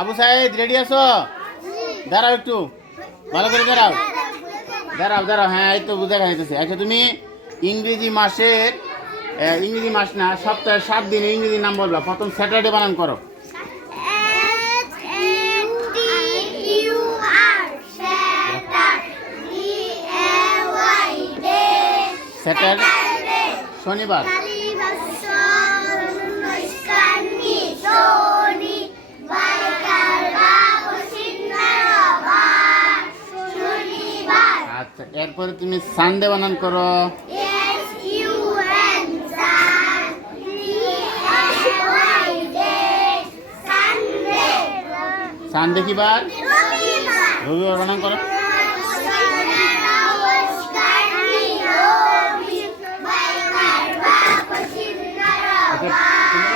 Abu Saeed ready আছো? দাঁড়াও একটু, ভালো করে দাঁড়াও, দাঁড়াও দাঁড়াও। হ্যাঁ, এই তো দেখা যাইতেছে। আচ্ছা, তুমি ইংরেজি মাসের ইংরেজি মাস না, সপ্তাহের 7 দিন ইংরেজি নাম বলবা। প্রথম স্যাটারডে বানান করো। স্যাটারডে শনিবার। আচ্ছা, এরপরে তুমি সানডে বানান করো। সানডে কি বার? রবিবার বানান করো।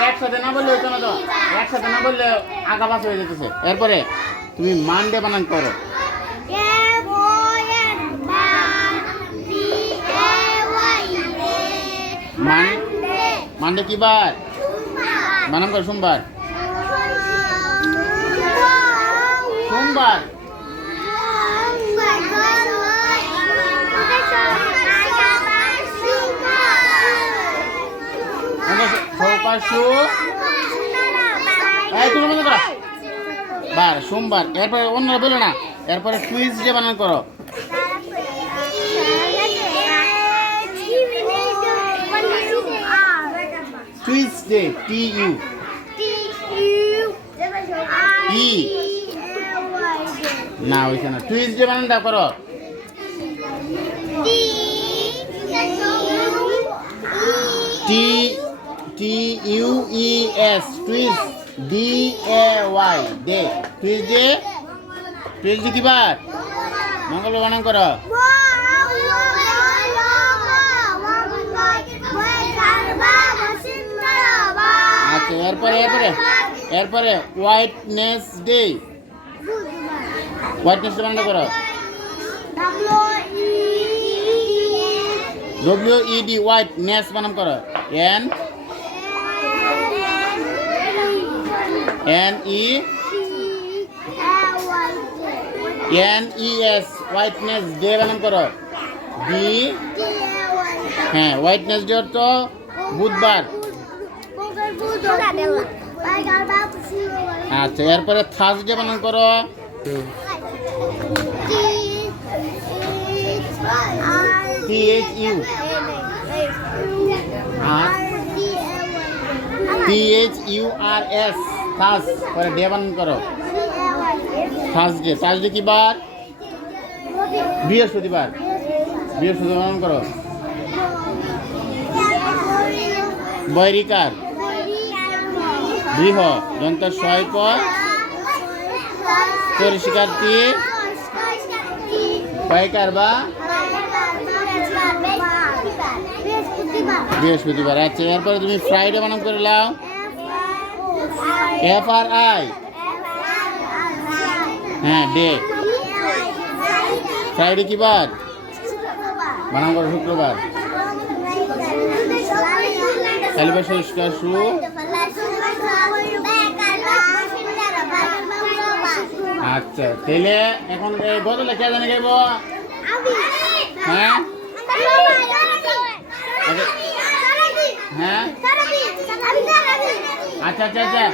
একসাথে না বললে হতো না তো, একসাথে না বললে আগা পাশ হয়ে যেতেছে। এরপরে তুমি মানডে বানান করো। মানডে কি বার? বানান করো সোমবার। সোমবার। বার সোমবার। এরপরে অন্যরা বলো না। এরপরে টুইসডে বানান করো। টুইসডে টি ইউ ই না, ওইখানে না। টুইসডে বানানটা করো। T T U E S tues D A Y day. Tuesday. Tuesday কি বার? মঙ্গলবার বানান করো। আচ্ছা, এরপরে এরপরে এরপরে ওয়াইটনেসডে। ওয়াইটনেসডে বানান করো। WED হোয়াইটনেস বানান করো। NES হোয়াইটনেস ডে বানান করো। ডি হ্যাঁ, হোয়াইটনেস ডে তো বুধবার। আচ্ছা, এরপরে থার্সডে বানান করো। THURS থার্স পরে ডে বানান করো। থার্সডে। থার্সডে কি বার? বৃহস্পতিবার। বৃহস্পতিবার বানান করো। বৈরিকার। বৃহ যন্ত্র ছয় পর পরিষ্কারটি পাইকার বা বৃহস্পতিবার। আচ্ছা, এরপরে তুমি ফ্রাইডে বানান করে নাও। FRI হ্যাঁ, ডে। ফ্রাইডে কি বার? বানান করো শুক্রবার। তাহলে পরিষ্কার শু। আচ্ছা, তাহলে এখন গজলে কে জানে গাইব? হ্যাঁ হ্যাঁ, আচ্ছা আচ্ছা আচ্ছা।